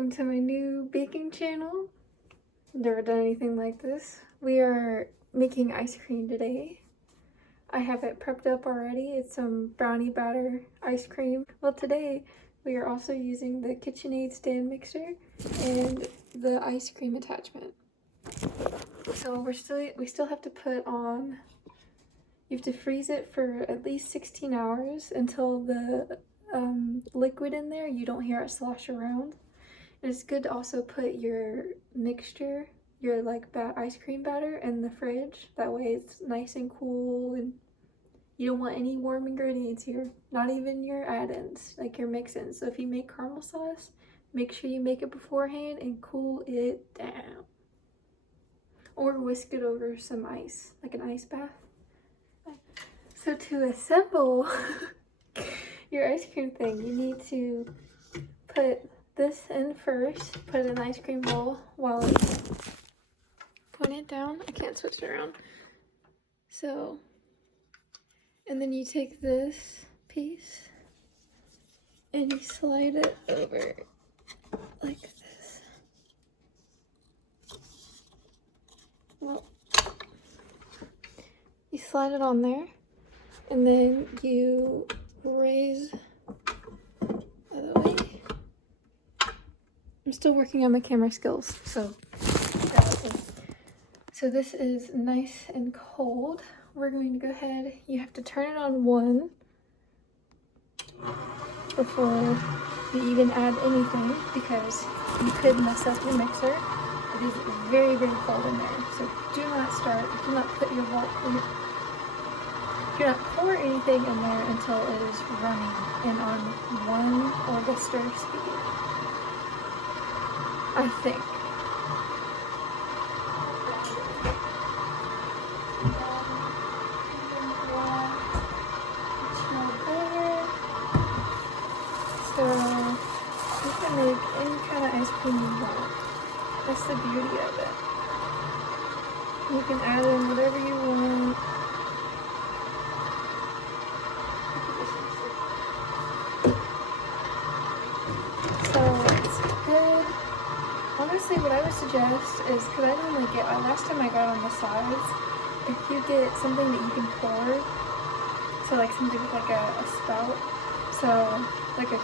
welcome to my new baking channel. Never done anything like this. We are making ice cream today. I have it prepped up already. It's some brownie batter ice cream. Well, today we are also using the KitchenAid stand mixer and the ice cream attachment. So we still have to put on, you have to freeze it for at least 16 hours until the liquid in there, you don't hear it slosh around. And it's good to also put your mixture, your ice cream batter in the fridge. That way it's nice and cool, and you don't want any warm ingredients here, not even your add-ins, like your mix-ins. So if you make caramel sauce, make sure you make it beforehand and cool it down. Or whisk it over some ice, like an ice bath. So to assemble your ice cream thing, you need to put this in first, put it in the ice cream bowl while it's point it down. I can't switch it around. So, and then you take this piece and you slide it over like this. Well, you slide it on there and then you raise other way. I'm still working on my camera skills, so this is nice and cold. We're going to go ahead, you have to turn it on 1 before you even add anything, because you could mess up your mixer. It is very, very cold in there, so do not put your do not pour anything in there until it is running and on 1 orchestra speed, I think. So you can make any kind of ice cream you want. That's the beauty of it. You can add in whatever you want. So it's good. Honestly, what I would suggest is, because I normally get, last time I got on the sides, if you get something that you can pour, so like something with like a spout, so like a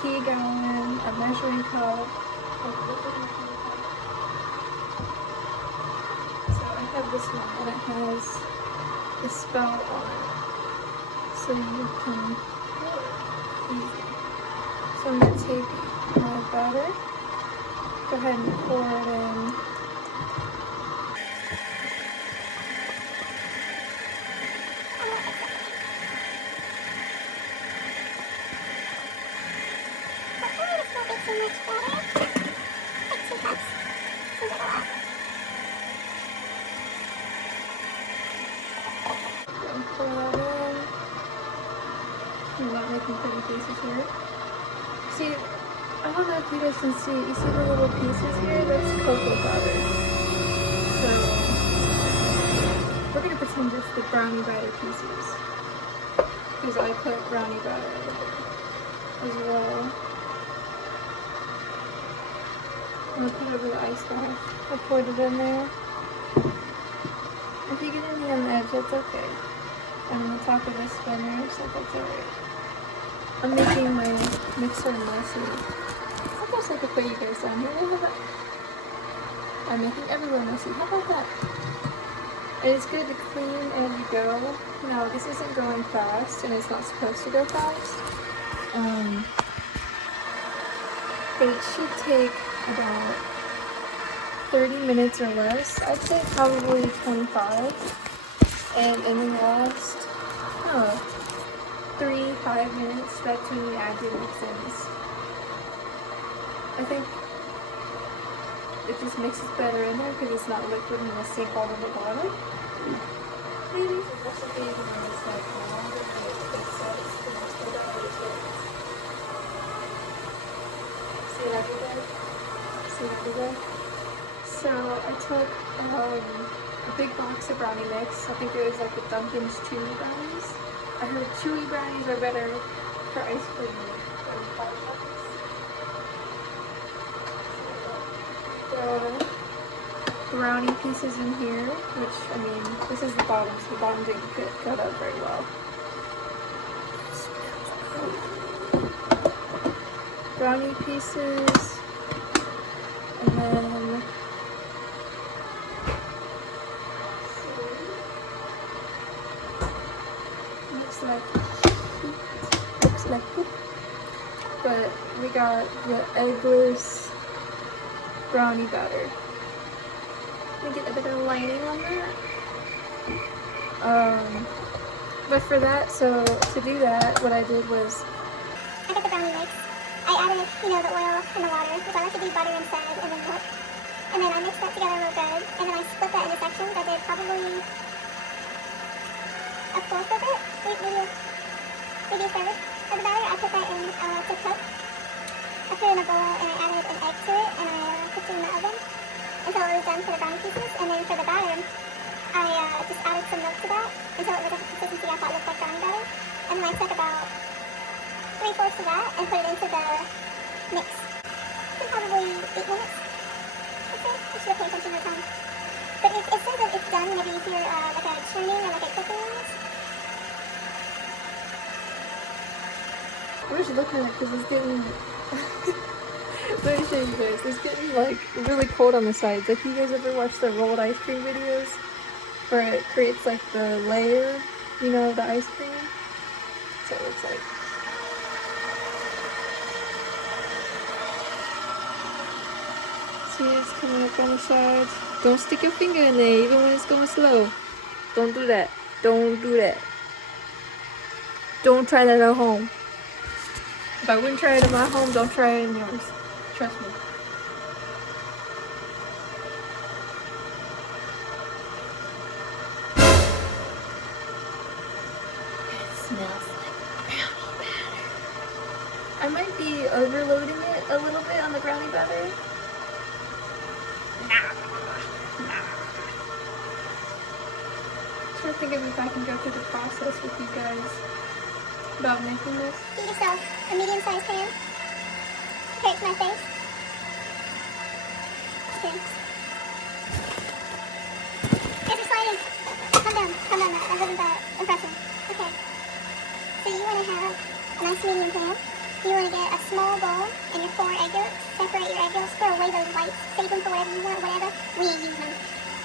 tea gallon, a measuring cup, so I have this one and it has a spout on it, so you can pour it easy. So I'm going to take my batter, go ahead and pour it in. Pour that in. I'm not making pretty faces here. See, I don't know if you guys can see, you see the little pieces here? That's cocoa powder. So, we're going to pretend it's the brownie batter pieces, because I put brownie batter in it as well. I'm going to put it over the ice bath. I poured it in there. If you get any on the edge, that's okay. And on the top of the spinner, so that's alright. I'm making my mixer messy. I guess I could put you guys down here. How about that? I'm making everywhere messy. How about that? And it's good to clean as you go. Now, this isn't going fast, and it's not supposed to go fast. But it should take about 30 minutes or less. I'd say probably 25. And in the last 3-5 minutes, that's when you add your mix-ins. I think it just mixes better in there because it's not liquid and it'll sink all to the bottom. Maybe. See what I did there? See what I did there? So I took a big box of brownie mix. I think it was like the Dunkin's chewy brownies. I heard chewy brownies are better for ice cream than the brownie pieces in here, which, I mean, this is the bottom, so the bottom didn't get cut up very well. Brownie pieces, and then looks like poop. But we got the eggless brownie batter. Let me get a bit of lighting on that. But for that, so to do that, what I did was I got the brownie mix. I added, the oil and the water, which I like to do butter instead, and then milk. And then I mixed that together real good, and then I split that into sections. I did probably a fourth of it, maybe a third of the batter. I put that in to cook. I put it in a bowl, and I added an egg to it, and I cooked it in the oven until it was done for the brownie pieces. And then for the batter, I just added some milk to that until it was a consistency I thought looked like brownie batter. And then I took about 3/4 of that and put it into the mix. In probably 8 minutes. I'd say. I should have paid attention to the time. But it says that it's done whenever you hear like a churning or like a cooking noise. I'm just looking at it because it's getting. Let me show you guys. It's getting like really cold on the sides. Like, you guys ever watch the rolled ice cream videos where it creates like the layer, of the ice cream? So it looks like. See, it's coming up on the sides. Don't stick your finger in there even when it's going slow. Don't do that. Don't do that. Don't try that at home. If I wouldn't try it in my home, don't try it in yours. Trust me. It smells like brownie batter. I might be overloading it a little bit on the brownie batter. I'm trying to think of if I can go through the process with you guys about making this. Get yourself a medium-sized pan. Compare it to my face. Okay. Guys, you're sliding. Calm down. That wasn't that impressive. Okay. So you want to have a nice medium pan. You want to get a small bowl and your 4 egg yolks. Separate your egg yolks. Throw away those whites. Save them for whatever you want, whatever. We ain't using them.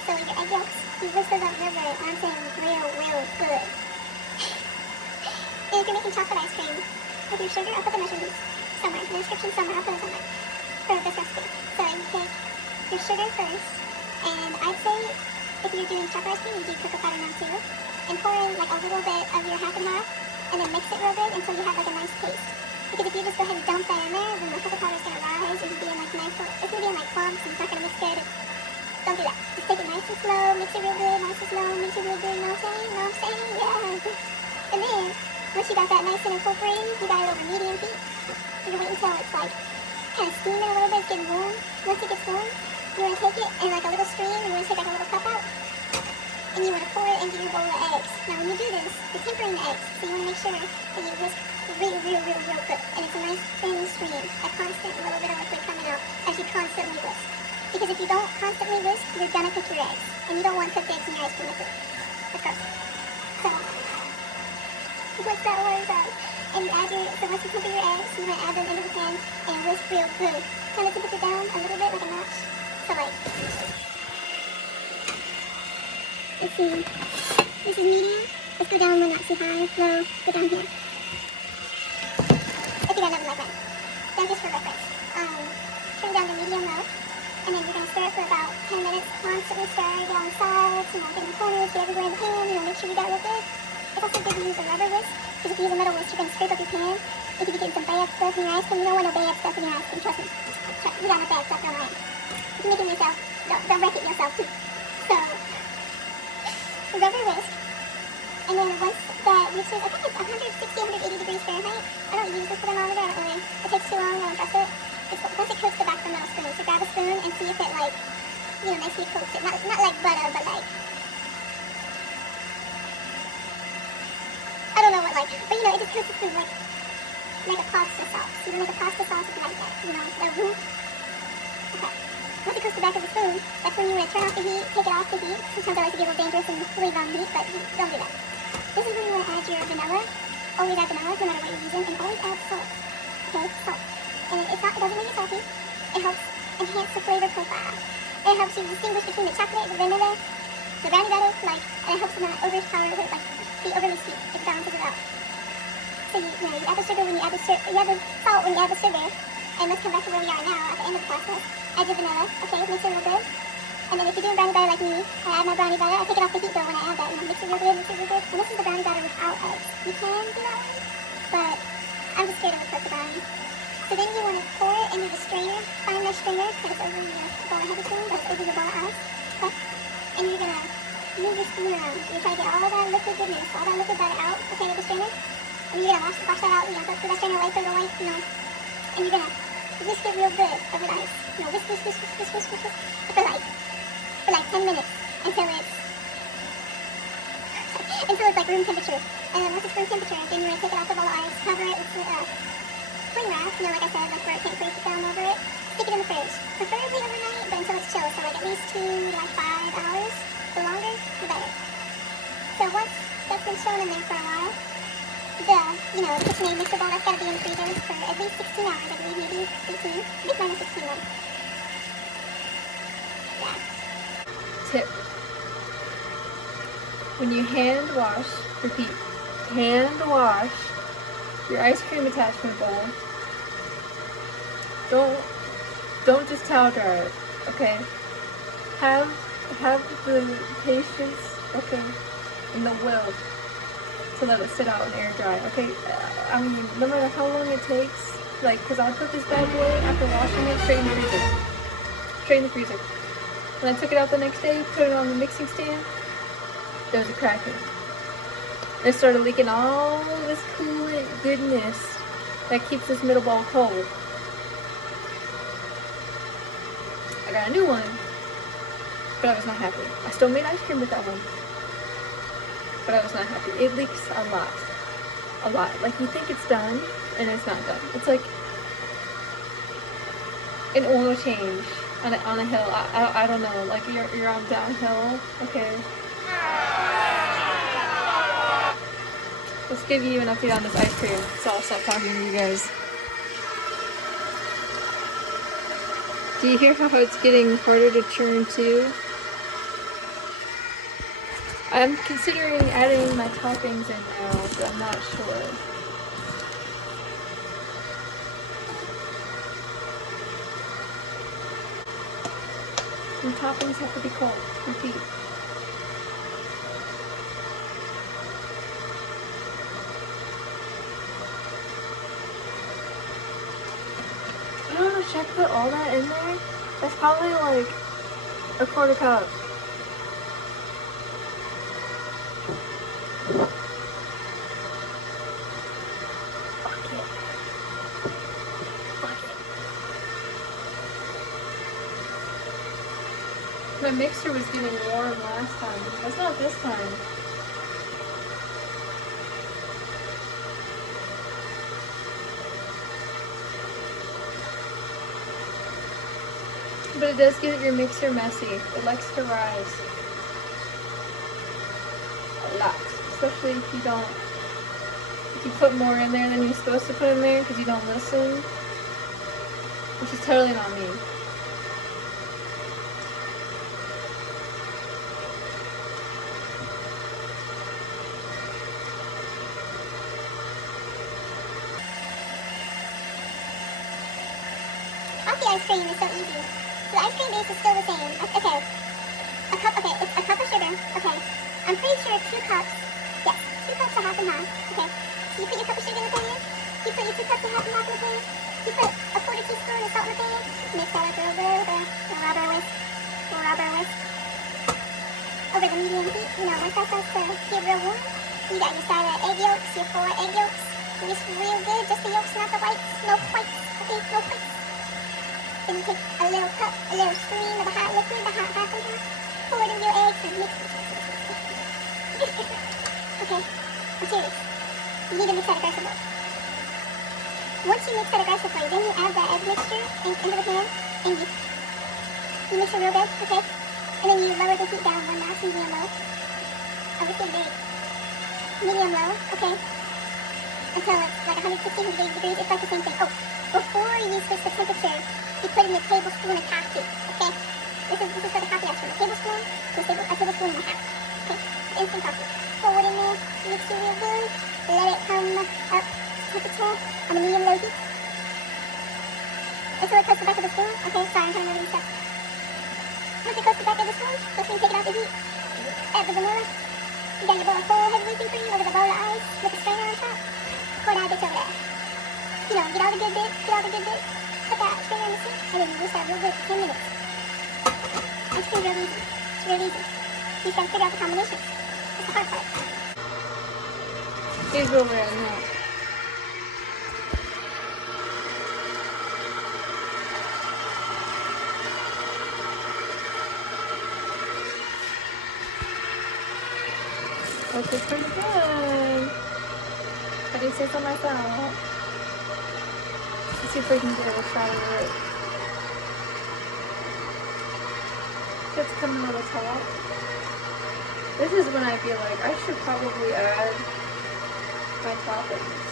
So your egg yolks, you whisk those up real good. I'm saying real good. And if you're making chocolate ice cream with your sugar, I'll put the measurements somewhere. In the description somewhere. I'll put it somewhere for this recipe. So you take your sugar first, and I'd say if you're doing chocolate ice cream, you do cocoa powder now too. And pour in like a little bit of your half and half, and then mix it real good until you have like a nice paste. Because if you just go ahead and dump that in there, then the cocoa powder is going to rise. It's going to be in like nice, it's going to be in like clumps, and it's not going to mix good. Don't do that. Just take it nice and slow, mix it real good, nice and slow, mix it real good, you know what I'm saying? Yeah. And then, once you got that nice and incorporated, you got it over medium heat. You can wait until it's like kind of steaming a little bit, it's getting warm. Once it gets warm, you want to take it in like a little stream, you want to take like a little cup out, and you want to pour it into your bowl of eggs. Now when you do this, you're tempering the eggs, so you want to make sure that you whisk real quick. And it's a nice thin stream, a constant little bit of liquid coming out as you constantly whisk. Because if you don't constantly whisk, you're gonna cook your eggs. And you don't want cooked eggs in your ice cream with it. That's gross. So, once that warms up, and you add so once you temper your eggs, you want to add them into the pan and whisk real good. Turn the temperature down a little bit, like a notch. So like, let's see, this is medium. Let's go down one notch, see high, low, go down here. If you got nothing like that. Then just for reference. Turn down to medium low. And then you're going to stir it for about 10 minutes, constantly stir, get on the sides, get in the corners, get everywhere in the pan, make sure you got it real good. It's also good to use a rubber whisk, because if you use a metal whisk, you're going to scrape up your pan. If you get some bad stuff in your ice cream, you don't want no bad stuff in your ice cream, trust me. You got no bad stuff going on. If you make it yourself, don't wreck it yourself too. So, rubber whisk. And then once that reaches, I think it's 160, 180 degrees Fahrenheit. I don't use this for the thermometer, I don't really, it takes too long, I don't trust it. Once it coats the back of the metal spoon, so grab a spoon and see if it like, nicely coats it. Not like butter, but like, I don't know what like, but it just coats the spoon like a pasta sauce. Make a pasta sauce like that, the roux. Okay. once it comes to the back of the spoon, that's when you want to turn off the heat, take it off the heat. Sometimes I like to be a little dangerous and leave it on heat, but don't do that. This is when you want to add your vanilla. Always add vanilla, no matter what you're using, and always add salt. Okay, salt. And it doesn't make it salty. It helps enhance the flavor profile. And it helps you distinguish between the chocolate, the vanilla, the brownie batter, and it helps it not overpower it, be overly sweet. It balances it out. So you add the sugar when you add the salt when you add the sugar. And let's come back to where we are now at the end of the process. Add your vanilla, okay, mix it real good. And then if you're doing brownie batter like me, I add my brownie batter. I take it off the heat though when I add that, and I mix it real good, mix it real good. And this is the brownie batter without eggs. You can do that one, but I'm just scared of the perfect brownie. So then you want to pour it into the strainer, fine mesh strainer, because it's over your bowl of heavy cream, but it's over your bowl of ice. Okay? And you're going to move your spoon around. You're trying to get all that liquid goodness, all that liquid batter out, okay, with the strainer. And you're going to wash that out, throw that strainer away, throw it away, and you're going to whisk it real good over the ice. Whisk for like 10 minutes until it's like room temperature. And then once it's room temperature, then you want to take it off the bowl of ice, cover it with cling wrap, like I said, where it can't break down over it. Stick it in the fridge, preferably overnight, but until it's chilled, so like at least 2 to 5 hours. The longer, the better. So once that's been chilling in there for a while, the KitchenAid mixer bowl, that's got to be in the freezer for at least 16 hours, I believe, maybe 18. I think mine is 16 though. Yeah. Tip. When you hand wash your ice cream attachment bowl, don't just towel dry it, okay? Have the patience, okay, and the will to let it sit out and air dry, okay? I mean, no matter how long it takes, because I put this bad boy after washing it straight in the freezer. Straight in the freezer. When I took it out the next day, put it on the mixing stand, there was a crack in it. It started leaking all this coolant goodness that keeps this middle bowl cold. I got a new one, but I was not happy. I still made ice cream with that one, but I was not happy. It leaks a lot. Like you think it's done, and it's not done. It's like an oil change on a hill. I don't know. Like you're on downhill. Okay. Let's give you an update on this ice cream. So I'll stop talking to you guys. Do you hear how it's getting harder to churn too? I'm considering adding my toppings in now, but I'm not sure. Some toppings have to be cold. Repeat. I don't know, should I put all that in there? That's probably like a quarter cup. My mixer was getting warm last time. That's not this time. But it does get your mixer messy. It likes to rise a lot. Especially if you put more in there than you're supposed to put in there because you don't listen. Which is totally not me. The ice cream is so easy. So the ice cream base is still the same. Okay. It's a cup of sugar. Okay. I'm pretty sure 2 cups. Yes, 2 cups are half and half. Okay. So you put your cup of sugar in the pan. You put your 2 cups of half and half in the pan. You put a quarter teaspoon of salt in the pan. Mix that up real good with a rubber whisk. Over the medium heat. Once that starts to get real warm, you got your side of egg yolks, your 4 egg yolks. Mix real good, just the yolks, not the whites. No whites. Okay, no whites. Then you take a little stream of the hot liquid, the hot half and half, pour it in your eggs and mix it. Okay, I'm serious. You need to mix that aggressively. Once you mix that aggressively, then you add that egg mixture into the pan and you You mix it real good, okay? And then you lower the heat down one notch, medium low. Oh, it's getting big. Medium low, okay? Until it's like 160, 180 degrees. It's like the same thing. Oh, before you switch the temperature, you put in a tablespoon of coffee, okay? This is for the coffee ice cream. A tablespoon to a tablespoon and a half. Okay? Instant coffee. Pour it in there, mix it real good. Let it come up to temperature on a medium low heat. Until it coats the back of the spoon. Okay, sorry, I'm trying to remember these steps. Once it coats the back of the spoon, that's when you take it out the heat. Add the vanilla. You got your bowl of whole heavy whipping cream over the bowl of ice with the strainer on top. Pour that bitch over there. You know, get all the good bits, put that strainer in the sink, and then you whisk that real good for 10 minutes. Ice cream's real easy. It's real easy. You just gotta figure out the combinations. That's the hard part. Here's where we're at now. Okay, pretty good. How do you say so myself? Let's see if we can get a shot of it. It's coming out of the top. This is when I feel like I should probably add my toppings.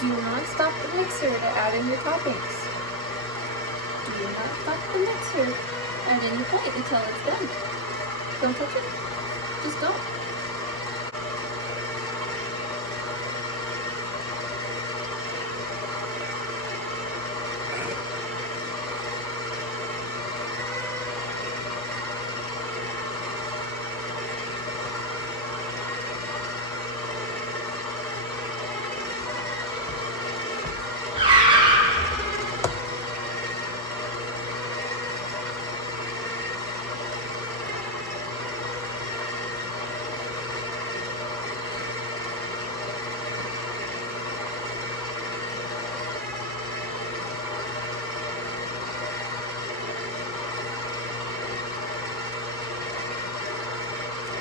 Do not stop the mixer to add in your toppings. Do not stop the mixer at any point until it's done. Don't touch it. Just don't.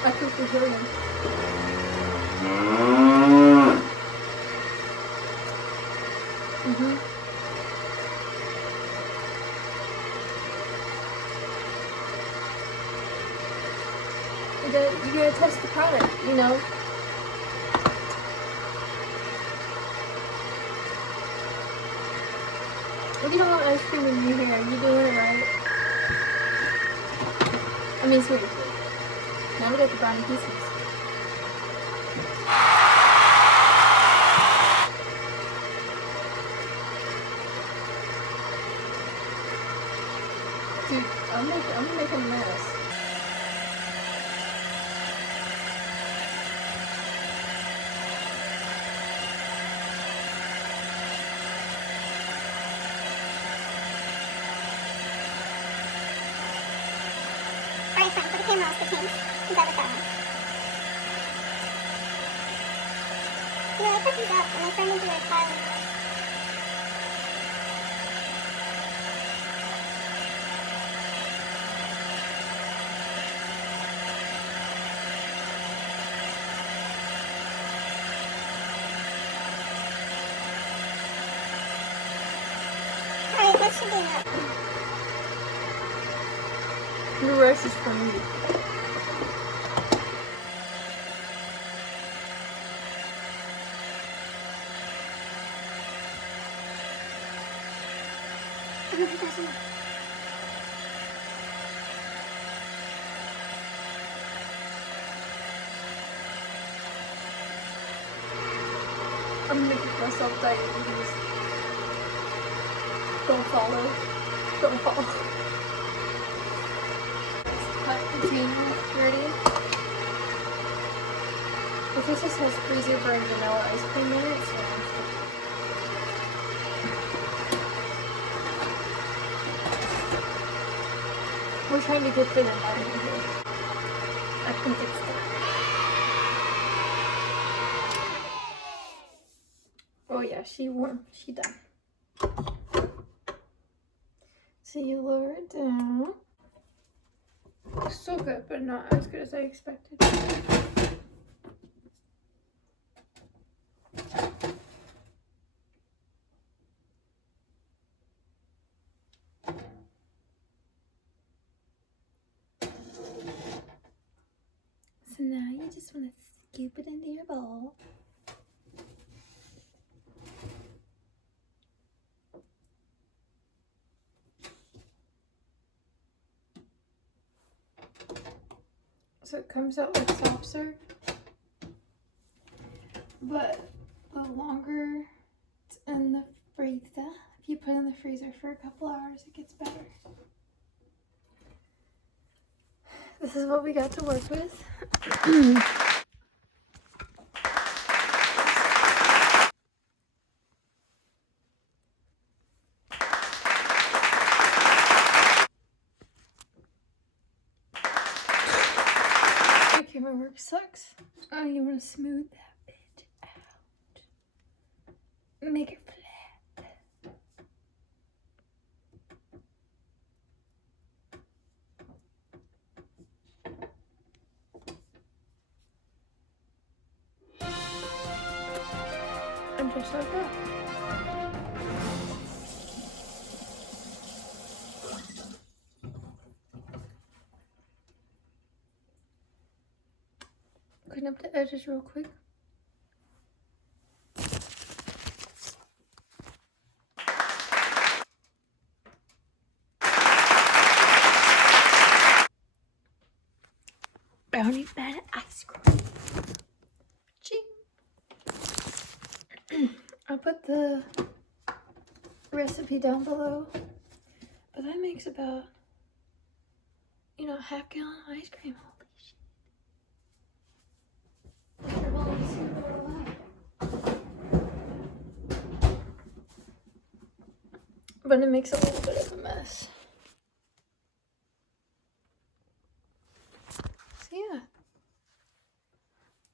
I quickly hear him. You gotta test the product, you know. If you don't want ice cream in your hair, you're doing it right. I mean, seriously. Now we got the brownie pieces. Dude, I'm making a mess. Alright, fine. Put the camera off the change. He's out with that one. You know, I put these up and they turned into a pile of noise. Alright, that should be enough. The rest is for me. I'm gonna give myself diabetes. Don't follow. Don't follow. Cut container ready. This just has freezer burn vanilla ice cream in it, so we're trying to get for the environment here. I think it's done. Oh yeah, she warm. She done. So you lower it down. Still good, but not as good as I expected. just want to scoop it into your bowl. So it comes out like soft serve, but the longer it's in the freezer, if you put it in the freezer for a couple hours, it gets better. This is what we got to work with. My camera work sucks. Oh, you want to smooth that bitch out. Make it flat. And just like that. Clean up the edges real quick. Brownie batter ice cream. Ching. I'll put the recipe down below. But that makes about, half gallon of ice cream. Holy shit. But it makes a little bit of a mess. So yeah.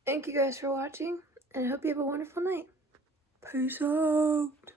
Thank you guys for watching, and I hope you have a wonderful night. Peace out.